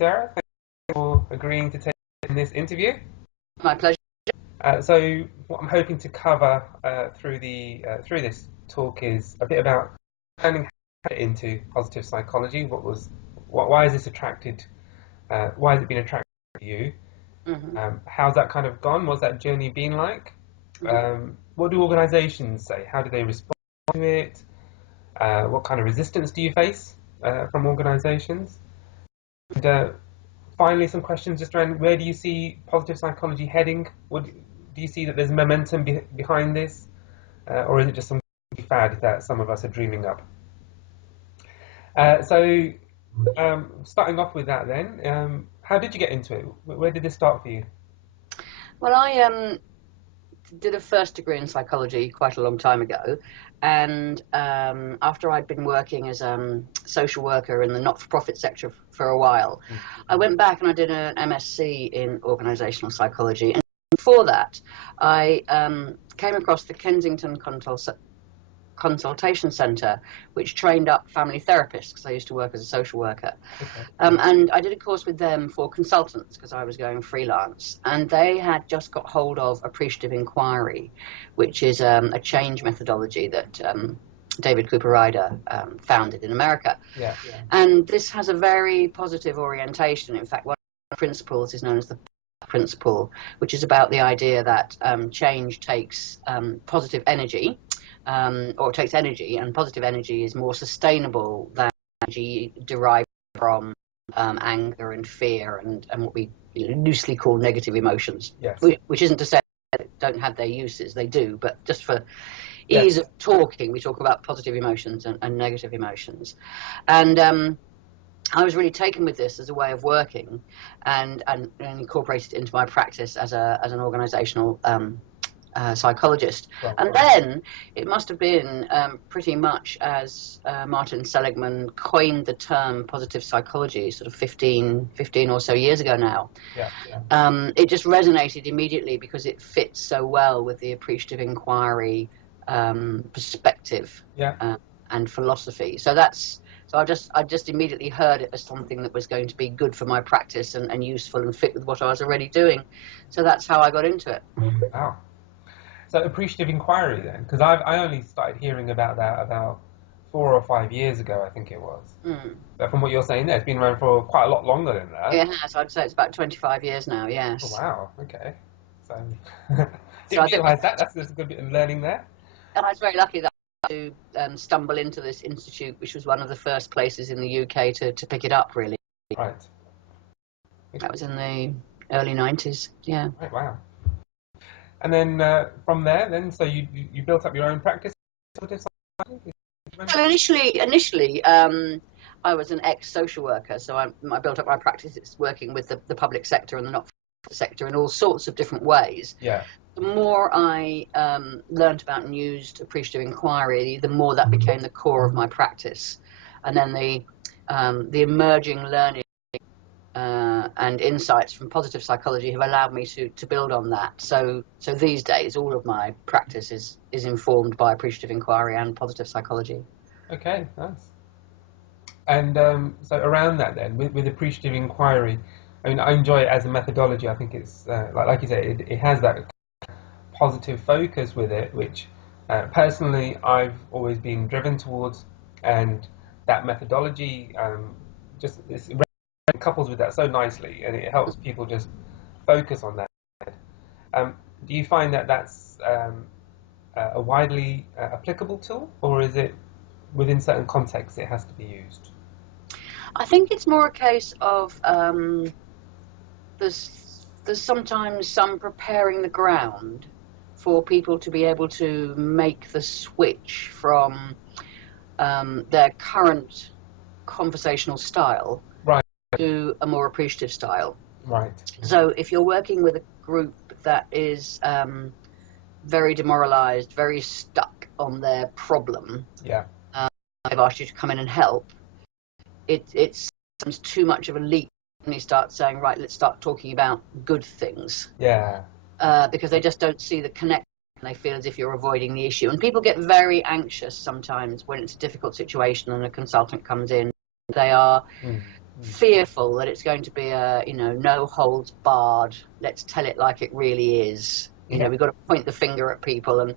Sarah, thank you for agreeing to take in this interview. My pleasure. So, what I'm hoping to cover through this talk is a bit about understanding how to get into positive psychology. Why is this attracted? Why has it been attracted to you? How's that kind of gone? What's that journey been like? What do organisations say? How do they respond to it? What kind of resistance do you face from organisations? And finally, some questions just around where do you see positive psychology heading? Do you see that there's momentum behind this? Or is it just some fad that some of us are dreaming up? Starting off with that then, how did you get into it? Where did this start for you? Well, I did a first degree in psychology quite a long time ago, and after I'd been working as a social worker in the not-for-profit sector for a while, I went back and I did an MSc in organisational psychology. And before that, I came across the Kensington Consultation Centre, which trained up family therapists, because I used to work as a social worker. Okay. And I did a course with them for consultants, because I was going freelance. And they had just got hold of Appreciative Inquiry, which is a change methodology that David Cooper Ryder founded in America. Yeah. And this has a very positive orientation. In fact, one of the principles is known as the principle, which is about the idea that change takes positive energy, or it takes energy, and positive energy is more sustainable than energy derived from anger and fear and what we loosely call negative emotions. Yes. Which isn't to say they don't have their uses, they do, but just for ease of talking, we talk about positive emotions and negative emotions. And I was really taken with this as a way of working, and incorporated it into my practice as an organisational psychologist. And then it must have been pretty much as Martin Seligman coined the term positive psychology sort of 15 or so years ago now. It just resonated immediately because it fits so well with the appreciative inquiry perspective and philosophy. So I just immediately heard it as something that was going to be good for my practice and useful and fit with what I was already doing. So that's how I got into it. Wow. So appreciative inquiry then, because I only started hearing about that about 4 or 5 years ago, I think it was. But from what you're saying there, it's been around for quite a lot longer than that. It has. I'd say it's about 25 years now, yes. Oh, wow, okay. So, didn't realise that. There's a good bit of learning there. And I was very lucky that to stumble into this institute, which was one of the first places in the UK to pick it up, really. Right. That was in the early 90s, yeah. Right, wow. And then from there, so you built up your own practice? Well, initially, I was an ex-social worker, so I built up my practice. It's working with the public sector and the not-for-profit sector in all sorts of different ways. Yeah. The more I learned about and used appreciative inquiry, the more that became the core of my practice. And then the emerging learning and insights from positive psychology have allowed me to build on that. So these days, all of my practice is informed by appreciative inquiry and positive psychology. Okay, nice. And so around that then, with appreciative inquiry, I mean, I enjoy it as a methodology. I think it's, like you say, it has that positive focus with it, which personally I've always been driven towards, and that methodology it couples with that so nicely, and it helps people just focus on that. Do you find that that's a widely applicable tool, or is it within certain contexts it has to be used? I think it's more a case of there's sometimes some preparing the ground for people to be able to make the switch from their current conversational style to a more appreciative style. Right. So if you're working with a group that is very demoralized, very stuck on their problem, I've asked you to come in and help, it's too much of a leap when you start saying, right, let's start talking about good things. Yeah. Because they just don't see the connection. They feel as if you're avoiding the issue. And people get very anxious sometimes when it's a difficult situation and a consultant comes in. They are fearful that it's going to be a, no holds barred, let's tell it like it really is. We've got to point the finger at people and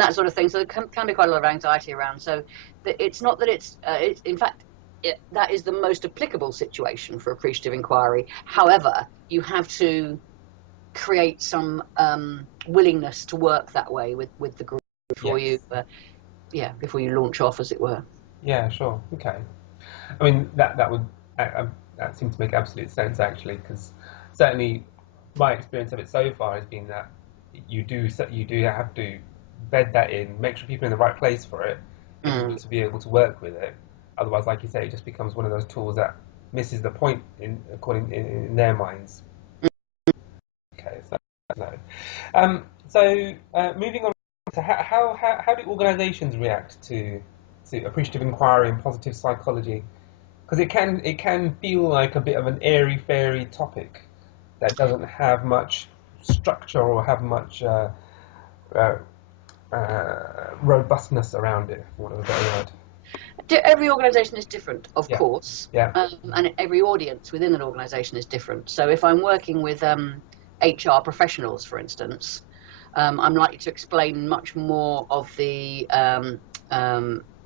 that sort of thing. So there can be quite a lot of anxiety around. So it's not that it's in fact, that is the most applicable situation for appreciative inquiry. However, you have to create some willingness to work that way with the group before before you launch off, as it were. Yeah, sure. Okay. I mean, that seems to make absolute sense, actually, because certainly my experience of it so far has been that you do have to bed that in, make sure people are in the right place for it in order to be able to work with it. Otherwise, like you say, it just becomes one of those tools that misses the point in their minds. Okay, so no. Moving on to how do organisations react to appreciative inquiry and positive psychology? Because it can feel like a bit of an airy fairy topic that doesn't have much structure or have much uh, robustness around it, for want of a better word. Every organisation is different, of Yeah, course, yeah, and every audience within an organisation is different. So if I'm working with HR professionals, for instance, I'm likely to explain much more of the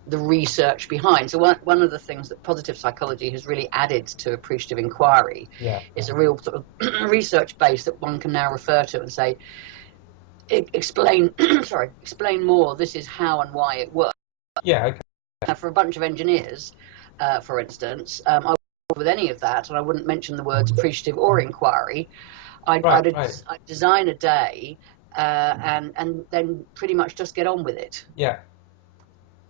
research behind. So one of the things that positive psychology has really added to appreciative inquiry yeah, is a real sort of research base that one can now refer to and say, explain, explain more. This is how and why it works. yeah. Okay. For a bunch of engineers, for instance, I wouldn't with any of that, and I wouldn't mention the words appreciative or inquiry. Right, right. I'd design a day and then pretty much just get on with it. Yeah,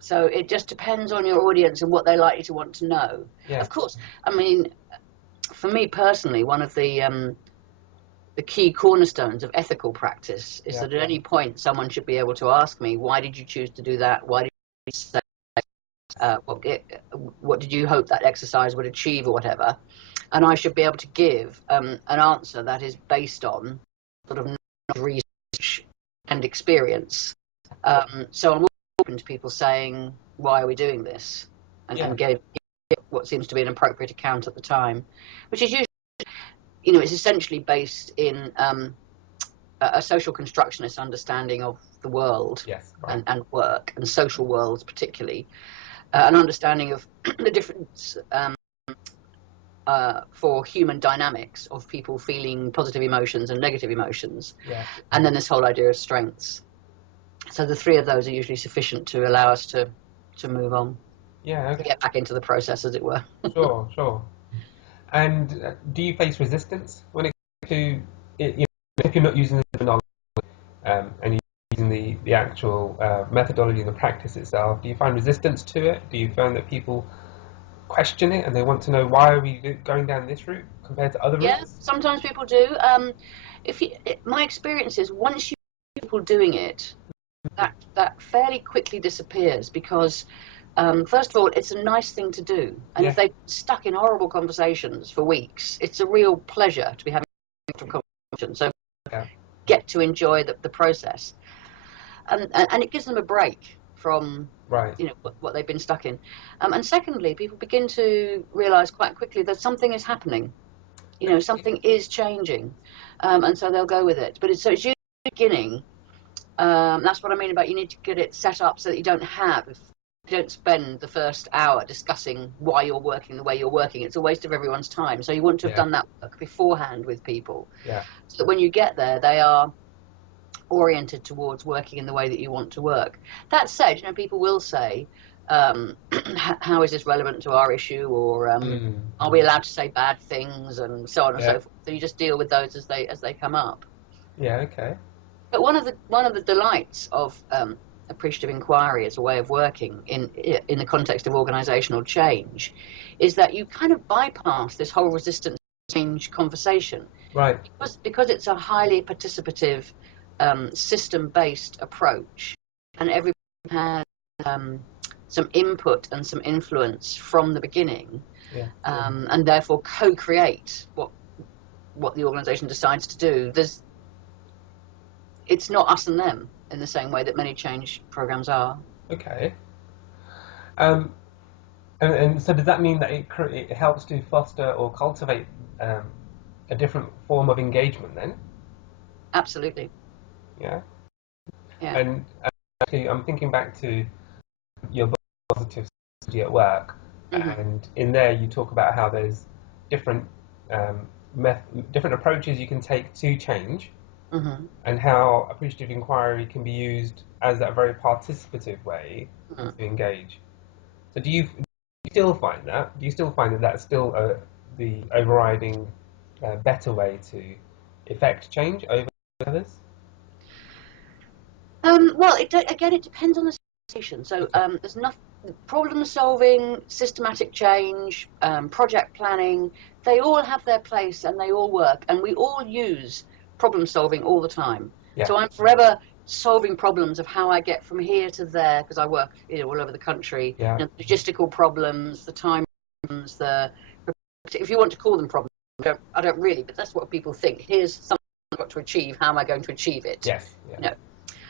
So it just depends on your audience and what they're likely to want to know. yeah, Of course, I mean, for me personally, one of the key cornerstones of ethical practice is yeah, that at any point someone should be able to ask me, why did you choose to do that? Why did you say what did you hope that exercise would achieve or whatever? And I should be able to give an answer that is based on sort of research and experience. So I'm open to people saying, why are we doing this? yeah, And give what seems to be an appropriate account at the time, which is usually, it's essentially based in a social constructionist understanding of the world yes, right. and work and social worlds particularly, an understanding of the difference for human dynamics of people feeling positive emotions and negative emotions, Yeah, and then this whole idea of strengths. So the three of those are usually sufficient to allow us to move on, yeah. to Okay, get back into the process, as it were. sure, sure. And do you face resistance when it comes to it, if you're not using the terminology and you're using the actual methodology and the practice itself? Do you find resistance to it? Do you find that people question it and they want to know why are we going down this route compared to other Yeah, routes? sometimes people do. My experience is once you see people doing it, that fairly quickly disappears because, first of all, it's a nice thing to do, and if Yeah, they're stuck in horrible conversations for weeks, it's a real pleasure to be having a conversation. So yeah, get to enjoy the process, and it gives them a break from right. what they've been stuck in. And secondly, people begin to realise quite quickly that something is happening. Something is changing, and so they'll go with it. But it's usually the beginning. That's what I mean about you need to get it set up so that if you don't spend the first hour discussing why you're working the way you're working, it's a waste of everyone's time. So you want to have Yeah, done that work beforehand with people, yeah, so that when you get there, they are oriented towards working in the way that you want to work. That said, people will say, how is this relevant to our issue, or mm, are we allowed to say bad things, and so on and yeah, so forth. So you just deal with those as they come up. yeah. Okay, But one of the delights of appreciative inquiry as a way of working in the context of organisational change is that you kind of bypass this whole resistance change conversation, right. because it's a highly participative system-based approach, and everybody has some input and some influence from the beginning, Yeah, and therefore co-create what the organisation decides to do. It's not us and them in the same way that many change programs are. okay. Um, And so does that mean that it helps to foster or cultivate um, a different form of engagement then? Absolutely. Yeah. Yeah. And actually, I'm thinking back to your book, Positive Psychology at Work, Hmm. and in there you talk about how there's different um, different approaches you can take to change, Hmm. and how appreciative inquiry can be used as a very participative way Hmm. to engage. So do you still find that? Do you still find that that's still the overriding better way to effect change over others? Well, again, it depends on the situation. So Okay. there's nothing. Problem solving, systematic change, project planning, they all have their place and they all work. And we all use problem solving all the time. Yeah. So I'm forever solving problems of how I get from here to there because I work all over the country. Yeah. Logistical problems, the time problems, if you want to call them problems, I don't really, but that's what people think. Here's something I've got to achieve. How am I going to achieve it? Yes. Yeah. You know,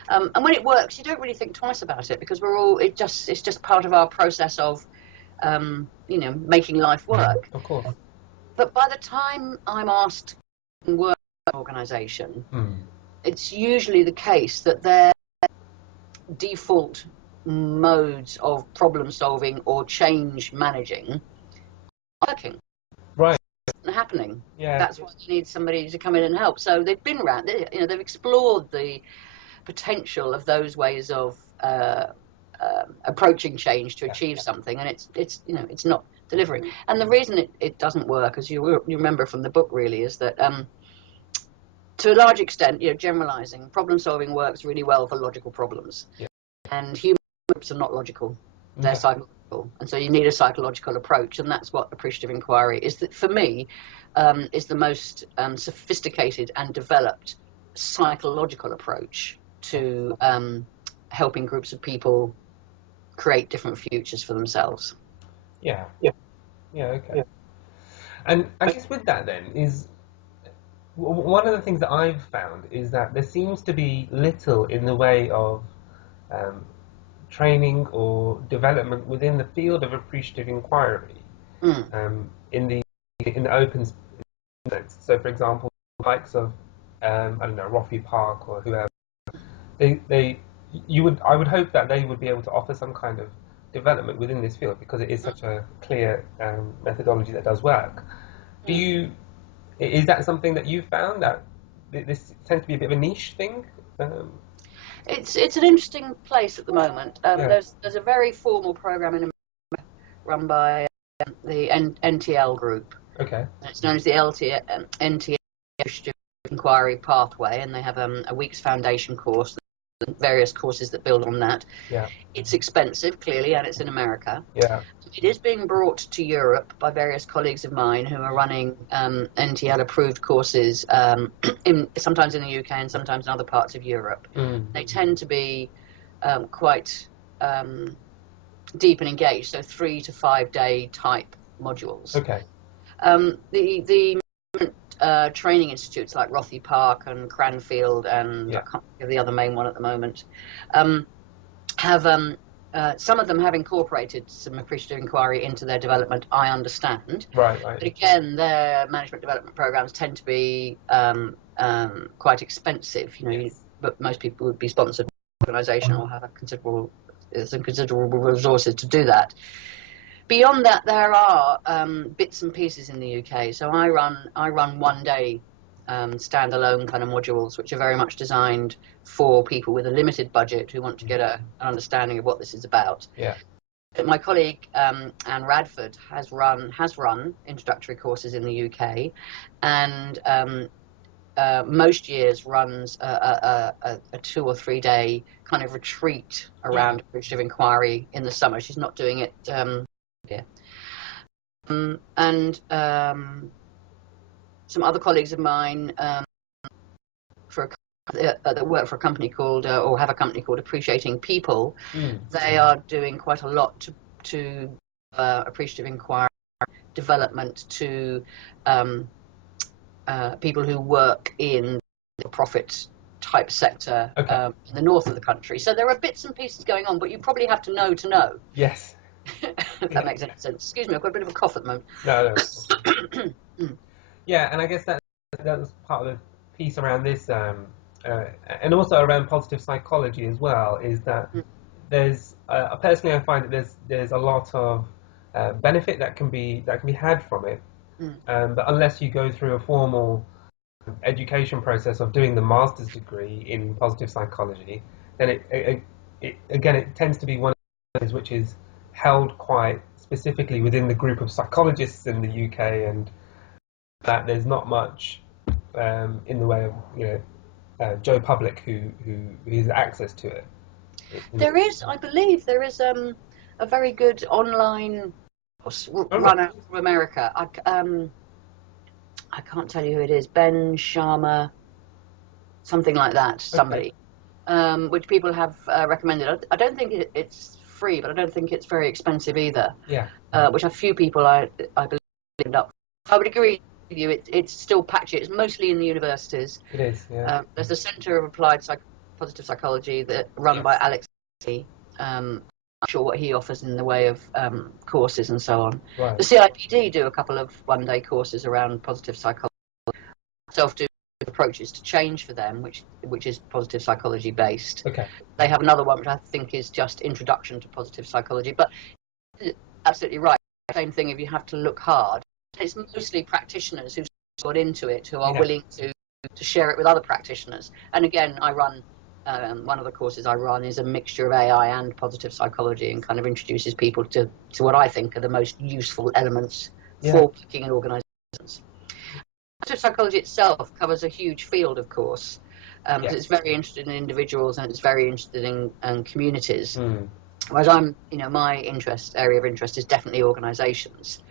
and when it works, you don't really think twice about it because it's just part of our process of, making life work. Of course. But by the time I'm asked to work in an organisation, Mm. it's usually the case that their default modes of problem solving or change managing are working Right. and happening. Yeah. That's why they need somebody to come in and help. So they've been around, they've explored the potential of those ways of approaching change to Yeah. achieve something, and it's not delivering. And the reason it doesn't work, as you remember from the book, really, is that to a large extent, generalizing problem solving works really well for logical problems, Yeah. and human groups are not logical; they're Okay. psychological, and so you need a psychological approach, and that's what appreciative inquiry is. That for me is the most sophisticated and developed psychological approach to helping groups of people create different futures for themselves. Yeah. Yeah. Yeah. Okay. Yeah. And I guess with that then is one of the things that I've found is that there seems to be little in the way of um, training or development within the field of appreciative inquiry Mm. in the open sense. So, for example, the likes of I don't know, Roffey Park or whoever, they I would hope that they would be able to offer some kind of development within this field because it is such a clear methodology that does work. Do Mm. you Is that something that you've found that this tends to be a bit of a niche thing? Um, It's an interesting place at the moment. yeah. There's a very formal program run by the NTL group. Okay. It's known as the NTL Inquiry Pathway, and they have a week's foundation course, various courses that build on that. Yeah. It's expensive, clearly, and it's in America. Yeah. It is being brought to Europe by various colleagues of mine who are running NTL approved courses, sometimes in the UK and sometimes in other parts of Europe. Mm. They tend to be quite deep and engaged, so 3 to 5 day type modules. Okay. The training institutes like Rothey Park and Cranfield, and I Yeah. can't think of the other main one at the moment, have some of them have incorporated some appreciative inquiry into their development, I understand. Right. Right. But again, their management development programs tend to be quite expensive. Yes. But most people would be sponsored by an organisation or have some considerable resources to do that. Beyond that, there are bits and pieces in the UK. So I run 1 day standalone kind of modules, which are very much designed for people with a limited budget who want to get an understanding of what this is about. Yeah. My colleague Anne Radford has run introductory courses in the UK, and most years runs a 2 or 3 day kind of retreat around appreciative inquiry in the summer. She's not doing it here. And some other colleagues of mine that work for a company called or have a company called Appreciating People. Mm. They are doing quite a lot to appreciative inquiry development to um, people who work in the profit type sector Okay. in the north of the country. So there are bits and pieces going on, but you probably have to know to know. Yes. if that makes any sense. Excuse me, I've got a bit of a cough at the moment. No, no. Yeah, and I guess that was part of the piece around this, and also around positive psychology as well. Is that there's personally I find that there's a lot of benefit that can be had from it, but unless you go through a formal education process of doing the master's degree in positive psychology, then it tends to be one of those which is held quite specifically within the group of psychologists in the UK, and that there's not much in the way of Joe Public who has access to it. There is, I believe, there is a very good online course Oh, run out from America. I can't tell you who it is. Ben Sharma, something like that. Somebody, which people have recommended. I don't think it's free, but I don't think it's very expensive either. Yeah. Which a few people I believe end up. I would agree with you. It's still patchy. It's mostly in the universities. It is. Yeah. There's the Centre of Applied Positive Psychology that run by Alex. I'm not sure what he offers in the way of courses and so on. Right. The CIPD do a couple of one-day courses around positive psychology. Self-do approaches to change for them, which is positive psychology based. Okay. They have another one which I think is just introduction to positive psychology. But absolutely right. Same thing. If you have to look hard, it's mostly practitioners who've got into it who are willing to share it with other practitioners. And again, I run. One of the courses I run is a mixture of AI and positive psychology, and kind of introduces people to what I think are the most useful elements for working in organisations. Positive psychology itself covers a huge field, of course, because it's very interested in individuals and it's very interested in communities. Whereas my area of interest is definitely organisations,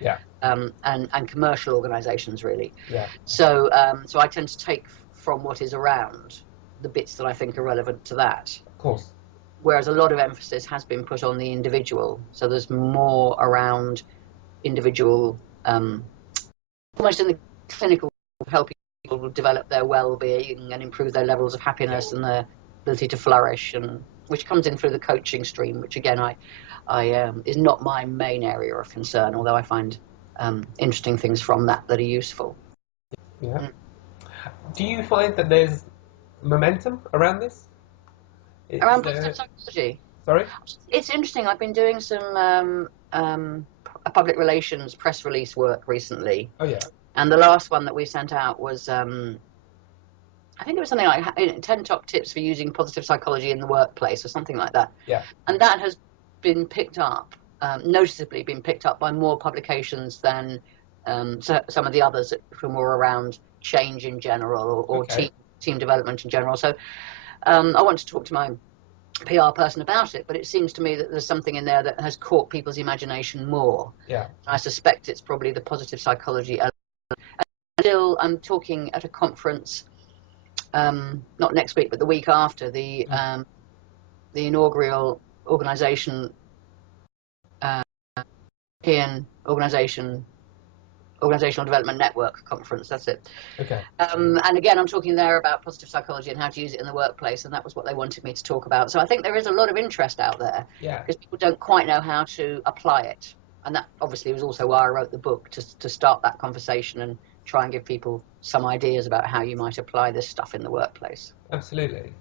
and commercial organisations, really. Yeah. So I tend to take from what is around the bits that I think are relevant to that. Of course. Whereas a lot of emphasis has been put on the individual. So there's more around individual, almost in the clinical, helping people develop their well-being and improve their levels of happiness and their ability to flourish, and which comes in through the coaching stream, which again I is not my main area of concern, although I find interesting things from that are useful. Yeah. Do you find that there's momentum around this? Around positive psychology? Sorry? It's interesting. I've been doing some public relations press release work recently. Oh, yeah. And the last one that we sent out was, I think it was something like 10 top tips for using positive psychology in the workplace or something like that. Yeah. And that has been picked up, noticeably been picked up by more publications than some of the others who were around change in general or team development in general. So I want to talk to my PR person about it, but it seems to me that there's something in there that has caught people's imagination more. Yeah. I suspect it's probably the positive psychology element. Still, I'm talking at a conference, not next week, but the week after, the inaugural organizational development network conference. That's it. Okay. And again, I'm talking there about positive psychology and how to use it in the workplace, and that was what they wanted me to talk about. So I think there is a lot of interest out there, because people don't quite know how to apply it, and that obviously was also why I wrote the book, to start that conversation and try and give people some ideas about how you might apply this stuff in the workplace. Absolutely.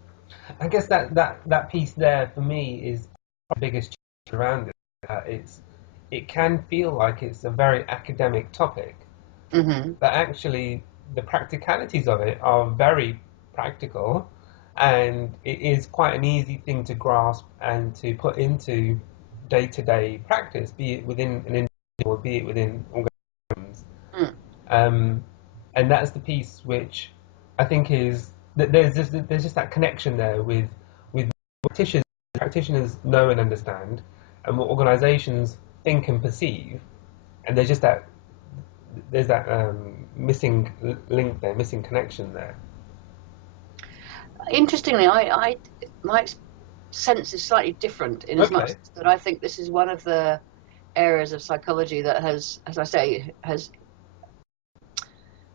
I guess that piece there for me is the biggest challenge around it. It can feel like it's a very academic topic, but actually the practicalities of it are very practical, and it is quite an easy thing to grasp and to put into day-to-day practice, be it within an individual or be it within organizations. And that's the piece which I think is that there's just that connection there with practitioners know and understand, and what organizations think and perceive, and there's that missing link there, missing connection there. Interestingly, my sense is slightly different in as much that I think this is one of the areas of psychology that has, as I say, has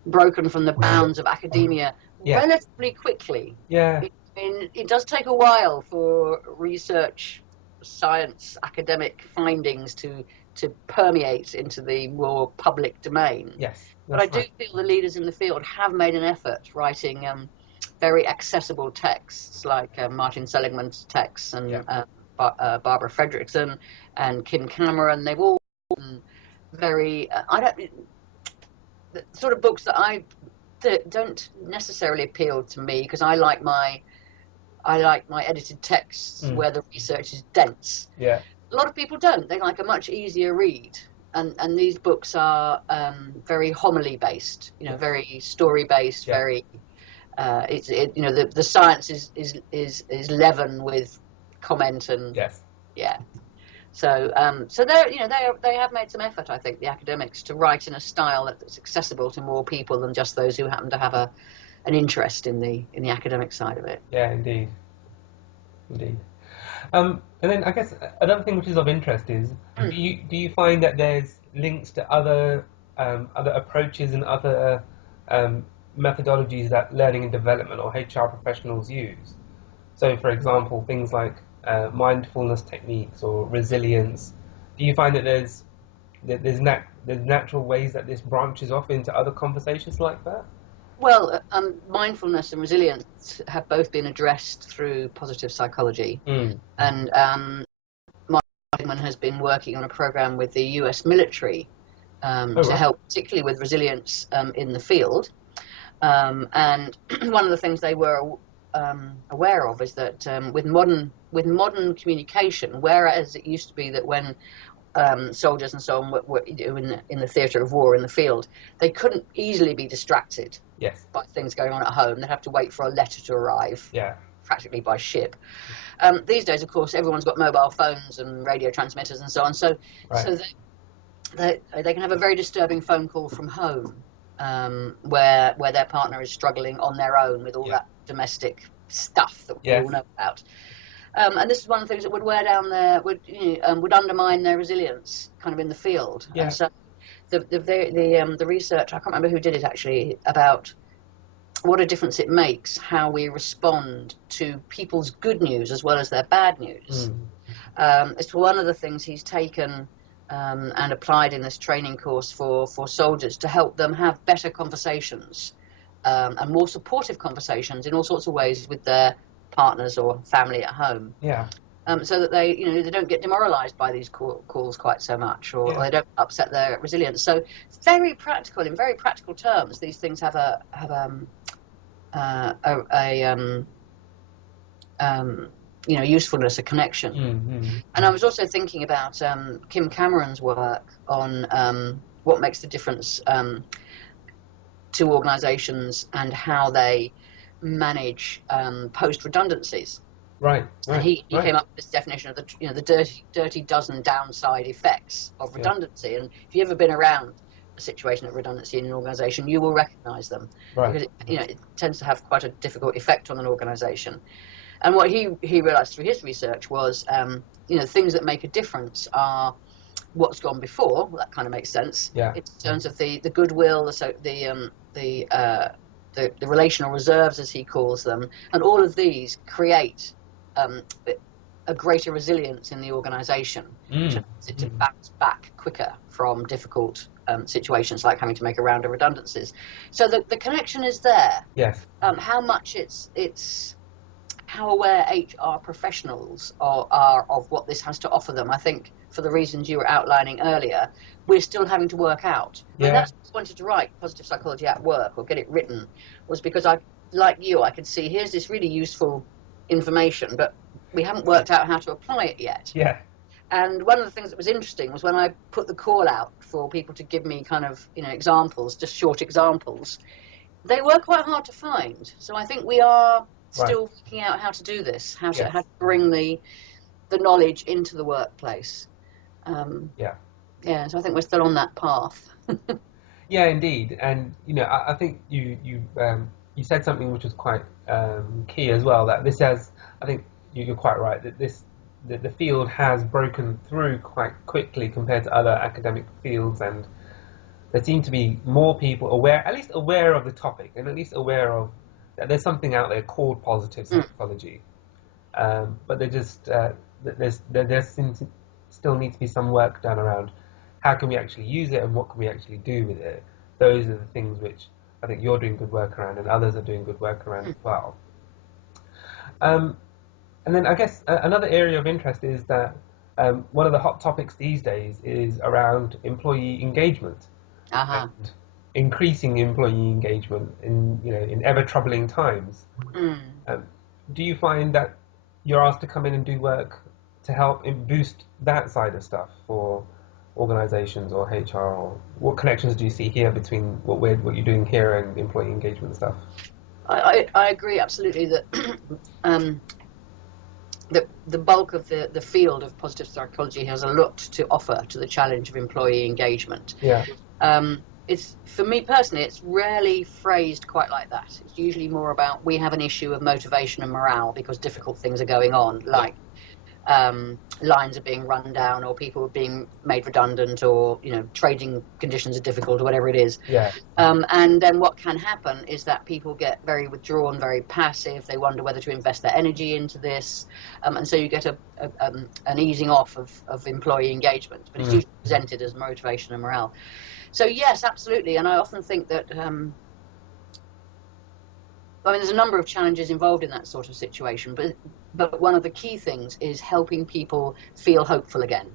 broken from the bounds of academia relatively quickly. Yeah. It does take a while for research science academic findings to permeate into the more public domain. Yes, But I that's do right. feel the leaders in the field have made an effort writing very accessible texts, like Martin Seligman's texts Yeah. and Barbara Fredrickson and Kim Cameron. They've all written very I don't the sort of books that don't necessarily appeal to me, because I like my edited texts Mm. where the research is dense. Yeah. A lot of people don't. They like a much easier read. And these books are very homily based, Yes. very story based, Yeah. very the science is leaven with comment and Yes. yeah. So they have made some effort, I think, the academics, to write in a style that's accessible to more people than just those who happen to have an interest in the academic side of it. Yeah. Indeed. Indeed. And then I guess another thing which is of interest is, Mm. do you find that there's links to other approaches and other um, methodologies that learning and development or HR professionals use? So, for example, things like mindfulness techniques or resilience. Do you find that there's natural ways that this branches off into other conversations like that? Well, mindfulness and resilience have both been addressed through positive psychology, Mm. and Mark Seligman has been working on a program with the U.S. military Oh, to right. help, particularly with resilience in the field. And one of the things they were aware of is that with modern communication, whereas it used to be that when soldiers and so on were in the theatre of war in the field, they couldn't easily be distracted Yes. by things going on at home. They'd have to wait for a letter to arrive, Yeah. practically by ship. These days, of course, everyone's got mobile phones and radio transmitters and so on. So, Right. so they can have a very disturbing phone call from home, where their partner is struggling on their own with all Yeah. that domestic stuff that we Yes. all know about. And this is one of the things that would wear down would undermine their resilience, kind of in the field. And Yeah. so the research, I can't remember who did it actually, about what a difference it makes how we respond to people's good news as well as their bad news. Mm. It's one of the things he's taken and applied in this training course for soldiers, to help them have better conversations and more supportive conversations in all sorts of ways with their partners or family at home. Yeah. So that they don't get demoralised by these calls quite so much, or Yeah. they don't upset their resilience. So very practical, in very practical terms, these things have a usefulness, a connection. Mm-hmm. And I was also thinking about Kim Cameron's work on what makes the difference to organisations and how they manage post redundancies. Right. And Right. he Right. came up with this definition of the dirty dozen downside effects of Yeah. redundancy. And if you've ever been around a situation of redundancy in an organisation, you will recognise them, Right. because it tends to have quite a difficult effect on an organisation. And what he realised through his research was, things that make a difference are what's gone before. Well, that kind of makes sense Yeah. in terms of the goodwill, the relational reserves, as he calls them, and all of these create um, a greater resilience in the organisation, which Mm. allows it to Mm. bounce back quicker from difficult situations like having to make a round of redundancies. So the connection is there. Yes. How much it's how aware HR professionals are of what this has to offer them, I think, for the reasons you were outlining earlier, we're still having to work out. I mean, Yeah. that's why I wanted to write Positive Psychology at Work, or get it written, was because like you, I could see here's this really useful information, but we haven't worked out how to apply it yet. Yeah. And one of the things that was interesting was when I put the call out for people to give me kind of, examples, just short examples, they were quite hard to find. So I think we are Right. still working out how to do this, how to Yes. bring the knowledge into the workplace. Um, Yeah. yeah, so I think we're still on that path. Yeah, indeed, and I think you said something which was quite key as well. That this has, I think you're quite right. That the field has broken through quite quickly compared to other academic fields, and there seem to be more people aware, at least aware of the topic, and at least aware of that there's something out there called positive Mm. psychology. But they're just there seems to still need to be some work done around how can we actually use it and what can we actually do with it. Those are the things which I think you're doing good work around and others are doing good work around as well. Um, and then I guess another area of interest is that one of the hot topics these days is around employee engagement Uh-huh. and increasing employee engagement in ever troubling times. Mm. Um, do you find that you're asked to come in and do work to help boost that side of stuff for organizations or HR? Or what connections do you see here between what you're doing here and employee engagement stuff? I agree absolutely that um, the bulk of the field of positive psychology has a lot to offer to the challenge of employee engagement. Yeah, It's for me personally, it's rarely phrased quite like that. It's usually more about we have an issue of motivation and morale because difficult things are going on, yeah, like lines are being run down or people are being made redundant or trading conditions are difficult or whatever it is. yeah, And then what can happen is that people get very withdrawn, very passive. They wonder whether to invest their energy into this. And so you get an easing off of employee engagement, but it's mm, usually presented as motivation and morale. So yes, absolutely. And I often think that, there's a number of challenges involved in that sort of situation, but one of the key things is helping people feel hopeful again.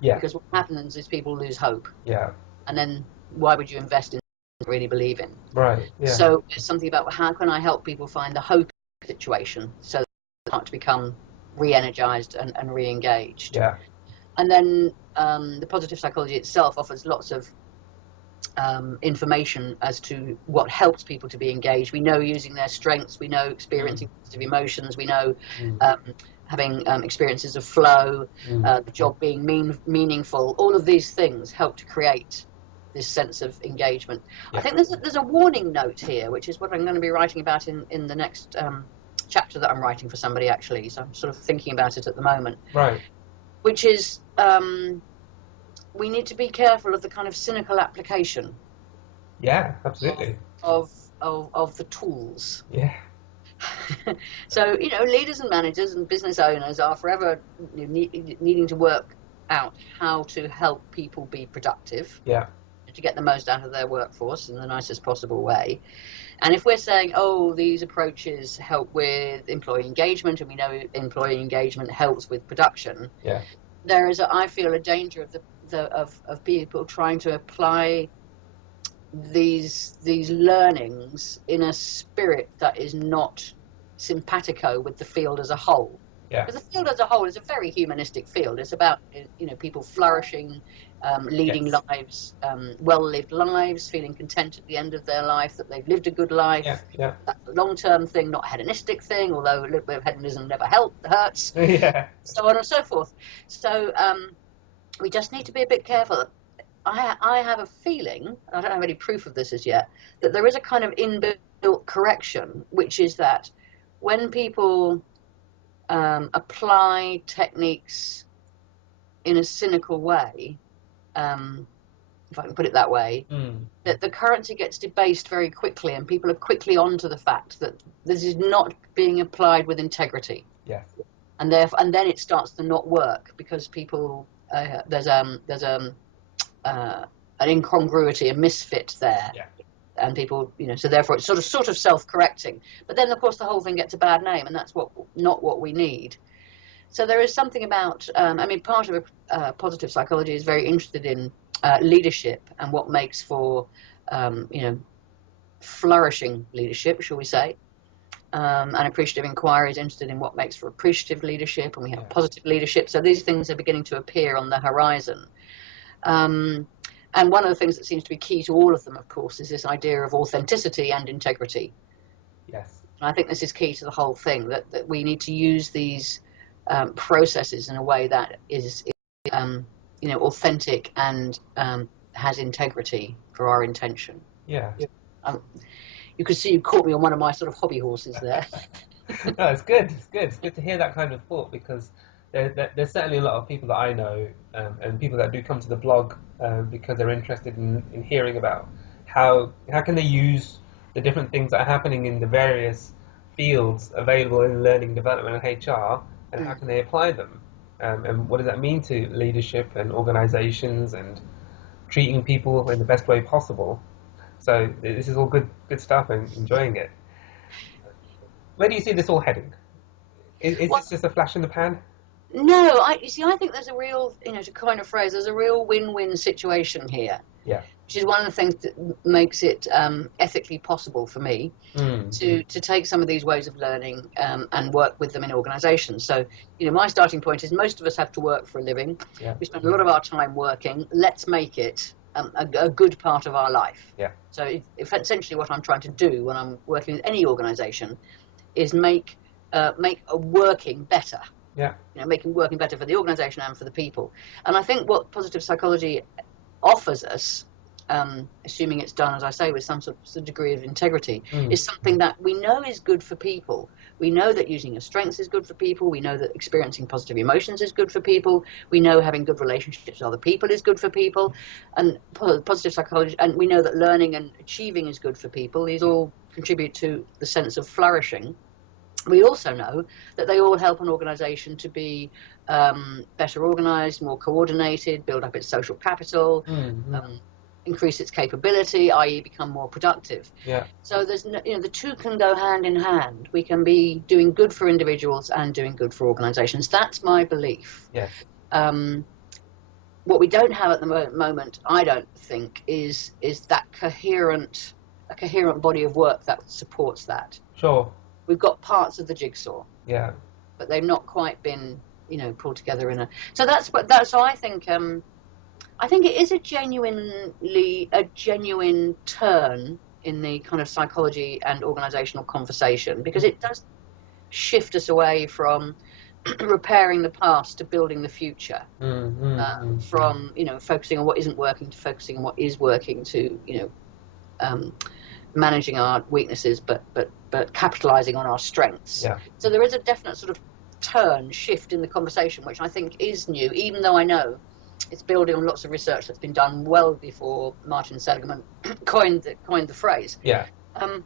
yeah, Because what happens is people lose hope. yeah, And then why would you invest in something you really believe in? right, yeah, So there's something about how can I help people find the hope situation so that they start to become re-energized and re-engaged. yeah, And then the positive psychology itself offers lots of information as to what helps people to be engaged. We know using their strengths, we know mm, experiencing positive emotions, we know mm, um, having experiences of flow, mm, the job being meaningful. All of these things help to create this sense of engagement. I yeah, think there's a warning note here, which is what I'm going to be writing about in the next chapter that I'm writing for somebody actually. So I'm sort of thinking about it at the moment, right, which is we need to be careful of the kind of cynical application yeah, of absolutely, of of the tools. yeah, So leaders and managers and business owners are forever needing to work out how to help people be productive, yeah, to get the most out of their workforce in the nicest possible way. And if we're saying, oh, these approaches help with employee engagement, and we know employee engagement helps with production, yeah, there is, I feel, a danger of people trying to apply these learnings in a spirit that is not simpatico with the field as a whole. yeah, Because the field as a whole is a very humanistic field. It's about people flourishing, leading yes, lives, well-lived lives, feeling content at the end of their life that they've lived a good life. yeah, yeah, That's a long-term thing, not a hedonistic thing. Although a little bit of hedonism never hurts, yeah, so on and so forth. So we just need to be a bit careful. I have a feeling, I don't have any proof of this as yet, that there is a kind of inbuilt correction, which is that when people apply techniques in a cynical way, um, if I can put it that way, mm, that the currency gets debased very quickly, and people are quickly onto the fact that this is not being applied with integrity, yes, and then it starts to not work because people there's uh, an incongruity, a misfit there, yeah, and people, so therefore it's sort of self-correcting. But then, of course, the whole thing gets a bad name, and that's not what we need. So there is something about, part of positive psychology is very interested in leadership and what makes for, flourishing leadership, shall we say. And appreciative inquiry is interested in what makes for appreciative leadership, and we have yeah, positive leadership. So these things are beginning to appear on the horizon. Um, and one of the things that seems to be key to all of them, of course, is this idea of authenticity and integrity. yes, And I think this is key to the whole thing, that we need to use these processes in a way that is um, authentic and has integrity for our intention. yeah. Um, you could see you caught me on one of my sort of hobby horses there. No, it's good. It's good. It's good to hear that kind of thought because there's certainly a lot of people that I know and people that do come to the blog because they're interested in hearing about how can they use the different things that are happening in the various fields available in learning development and HR and how Mm, can they apply them. and what does that mean to leadership and organizations and treating people in the best way possible. So this is all good stuff and enjoying it. Where do you see this all heading? Is Well, this just a flash in the pan? no, you see, I think there's a real, to coin a phrase, there's a real win-win situation here, Yeah. which is one of the things that makes it ethically possible for me Mm. to take some of these ways of learning and work with them in organizations. So, my starting point is most of us have to work for a living. Yeah. We spend a lot of our time working. Let's make it a good part of our life. Yeah. So, if essentially what I'm trying to do when I'm working with any organization is make a working better. Yeah. Making working better for the organization and for the people. And I think what positive psychology offers us, assuming it's done, as I say, with some sort of degree of integrity, Mm. is something that we know is good for people. We know that using your strengths is good for people. We know that experiencing positive emotions is good for people. We know having good relationships with other people is good for people. And positive psychology, and we know that learning and achieving is good for people. These all contribute to the sense of flourishing. We also know that they all help an organisation to be better organised, more coordinated, build up its social capital, Mm. increase its capability, i.e., become more productive. Yeah. So there's, the two can go hand in hand. We can be doing good for individuals and doing good for organisations. That's my belief. Yes. Um, what we don't have at the moment, I don't think, is that a coherent body of work that supports that. Sure. We've got parts of the jigsaw, Yeah. but they've not quite been, pulled together in a. So that's what that. So I think it is a genuine turn in the kind of psychology and organizational conversation, because it does shift us away from repairing the past to building the future. Mm. Mm. From focusing on what isn't working to focusing on what is working, to um, managing our weaknesses, but capitalizing on our strengths. Yeah. So there is a definite sort of shift in the conversation, which I think is new, even though I know it's building on lots of research that's been done well before Martin Seligman coined the phrase. Yeah. Um,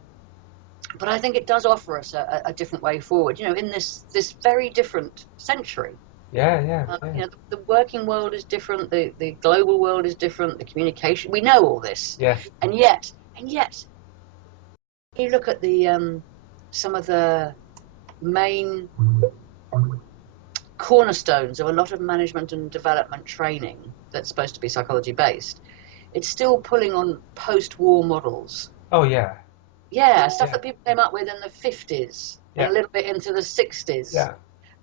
but I think it does offer us a different way forward. In this very different century. Yeah. Yeah. Yeah. The working world is different. The global world is different. The communication. We know all this, Yes. and yet, you look at the some of the main cornerstones of a lot of management and development training that's supposed to be psychology based. It's still pulling on post-war models. Oh yeah. Yeah, stuff Yeah. that people came up with in the 50s and a Yeah. little bit into the 60s. Yeah.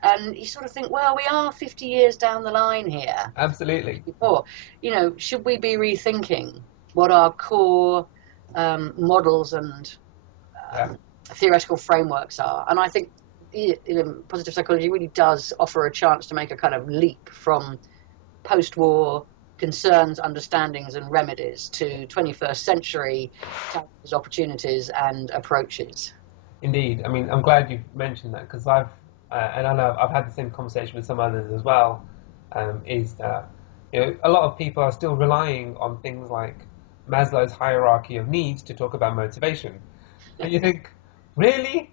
And you sort of think, well, we are 50 years down the line here. Absolutely. Before, should we be rethinking what our core models and Yeah. theoretical frameworks are? And I think positive psychology really does offer a chance to make a kind of leap from post-war concerns, understandings, and remedies to 21st century challenges, opportunities, and approaches. Indeed. I mean, I'm glad you've mentioned that because and I know I've had the same conversation with some others as well. Is that a lot of people are still relying on things like Maslow's hierarchy of needs to talk about motivation, and you think, really?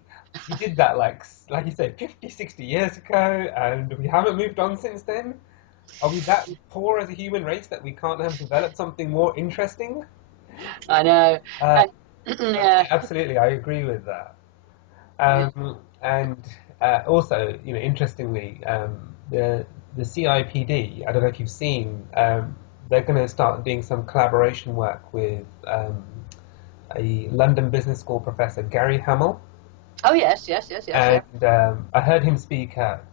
We did that like you said 50, 60 years ago, and we haven't moved on since then. Are we that poor as a human race that we can't have developed something more interesting? I know, Uh, and yeah, Absolutely, I agree with that. yeah. And also, interestingly, the CIPD. I don't know if you've seen. They're going to start doing some collaboration work with a London Business School professor, Gary Hamel, Oh yes, yes, yes, yes, yeah. and I heard him speak at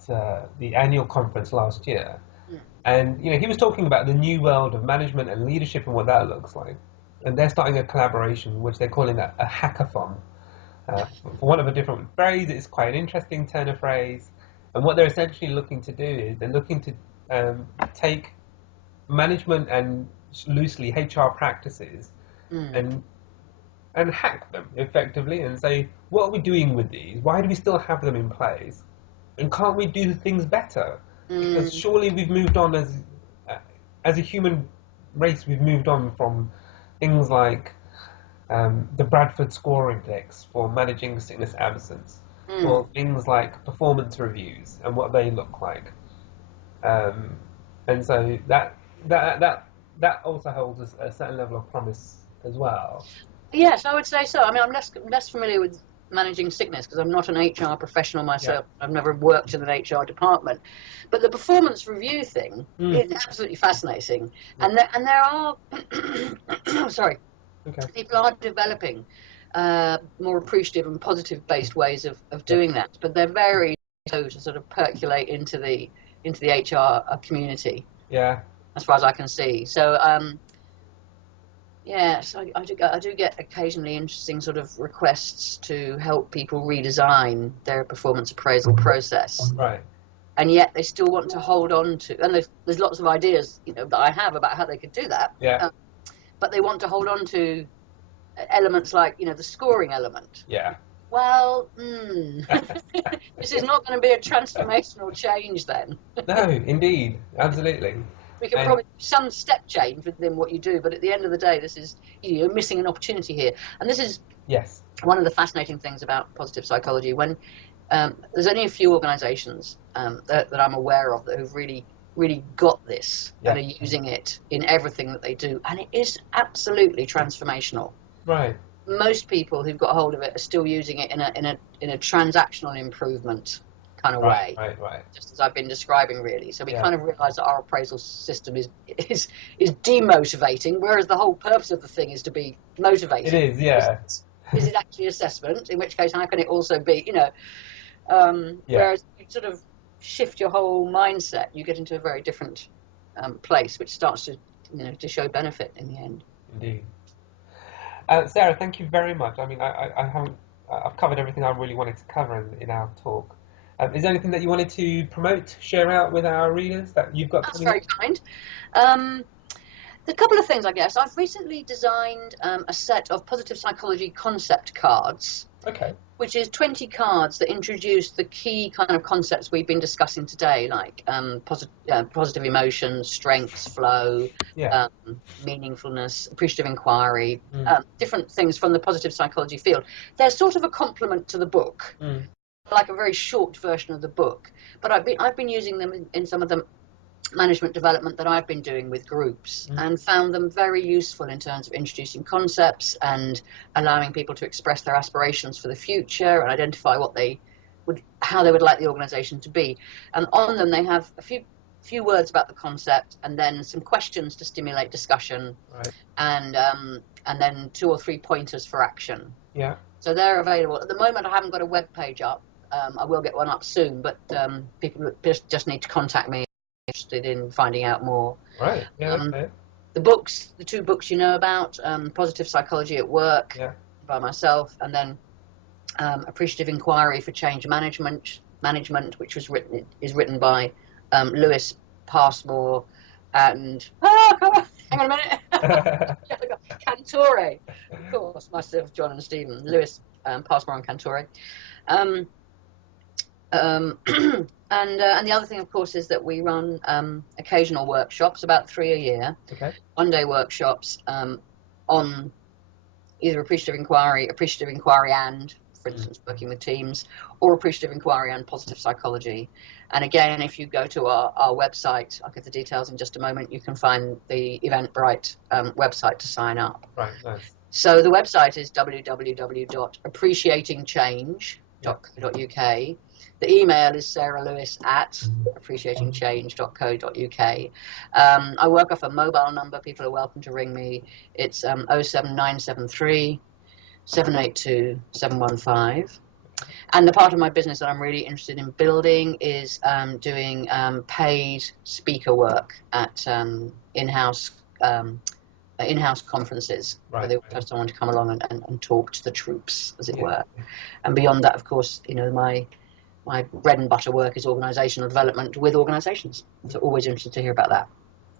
the annual conference last year. Mm. And he was talking about the new world of management and leadership and what that looks like. And they're starting a collaboration, which they're calling a hackathon. For one of a different phrase, it's quite an interesting turn of phrase. And what they're essentially looking to do is they're looking to take management and loosely HR practices Mm. and hack them effectively and say, what are we doing with these? Why do we still have them in place? And can't we do things better? Because Mm. surely we've moved on as a human race. We've moved on from things like the Bradford Score Index for managing sickness absence, Mm. or things like performance reviews and what they look like. Um, and so that also holds a certain level of promise as well. Yes, I would say so. I mean, I'm less familiar with managing sickness because I'm not an HR professional Yeah. myself. I've never worked in an HR department, but the performance review thing Mm. is absolutely fascinating. Yeah. And there are sorry, Okay. people are developing more appreciative and positive based ways of Yeah. doing that, but they're very slow to sort of percolate into the HR community, Yeah. as far as I can see. So yes, I do get occasionally interesting sort of requests to help people redesign their performance appraisal process, Right. and yet they still want to hold on to. And there's lots of ideas, you know, that I have about how they could do that, Yeah. but they want to hold on to elements like, you know, the scoring element. Yeah. Well, this is not going to be a transformational change then. No, indeed, absolutely. We can And probably do some step change within what you do, but at the end of the day, this is, you're missing an opportunity here. And this is yes. one of the fascinating things about positive psychology. When there's only a few organisations that I'm aware of that have really got this Yeah. and are using it in everything that they do, and it is absolutely transformational. Right. Most people who've got hold of it are still using it in a transactional improvement kind of Right. way, Right. Right. just as I've been describing, really. So we Yeah. kind of realise that our appraisal system is demotivating, whereas the whole purpose of the thing is to be It motivating. is. Yeah. Is it actually assessment? In which case, how can it also be, you know? Yeah. Whereas you sort of shift your whole mindset, you get into a very different place, which starts to, you know, to show benefit in the end. Indeed. Sarah, thank you very much. I mean, I haven't. I've covered everything I really wanted to cover in our talk. Is there anything that you wanted to promote, share out with our readers that you've got That's coming up? very kind. Um, a couple of things, I guess. I've recently designed a set of positive psychology concept cards, Okay. which is 20 cards that introduce the key kind of concepts we've been discussing today, like positive emotions, strengths, flow, Yeah. um, meaningfulness, appreciative inquiry, Mm. different things from the positive psychology field. They're sort of a complement to the book, Mm. like a very short version of the book. But I've been using them in some of the management development that I've been doing with groups, Mm. and found them very useful in terms of introducing concepts and allowing people to express their aspirations for the future and identify what they would, how they would like the organization to be. And on them they have a few words about the concept, and then some questions to stimulate discussion, Right. and then 2 or 3 pointers for action. Yeah. So they're available. At the moment I haven't got a web page up. I will get one up soon, but people just need to contact me interested in finding out more. Right. Yeah. Um, Okay. the 2 books you know about, Positive Psychology at Work Yeah. by myself, and then Appreciative Inquiry for Change Management, which is written by Lewis Passmore and come on, hang on a minute, Cantore, of course, myself, John, and Stephen, Lewis Passmore and Cantore. Um, and the other thing, of course, is that we run occasional workshops, about 3 a year, Okay. one-day workshops on either appreciative inquiry and, for Mm. instance, working with teams, or appreciative inquiry and positive psychology. And again, if you go to our website, I'll give the details in just a moment, you can find the Eventbrite website to sign up. Right. Nice. So the website is Yeah. www.appreciatingchange.co.uk. The email is sarahlewis@appreciatingchange.co.uk. I work off a mobile number. People are welcome to ring me. It's 07973 782 715. And the part of my business that I'm really interested in building is doing paid speaker work at in-house conferences, where Right. they Right. have someone to come along and talk to the troops, as it Yeah. were. And beyond that, of course, you know, my bread and butter work is organisational development with organisations. So always interested to hear about that.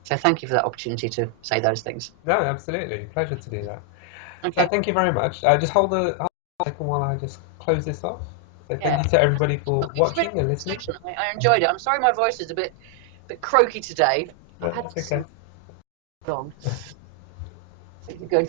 So thank you for that opportunity to say those things. No, absolutely. Pleasure to do that. So Okay. thank you very much. Just hold the second while I just close this off. So thank Yeah. you to everybody for It's been watching and a listening. session. I enjoyed it. I'm sorry my voice is a bit croaky today. No, I've had that's okay. some long. Going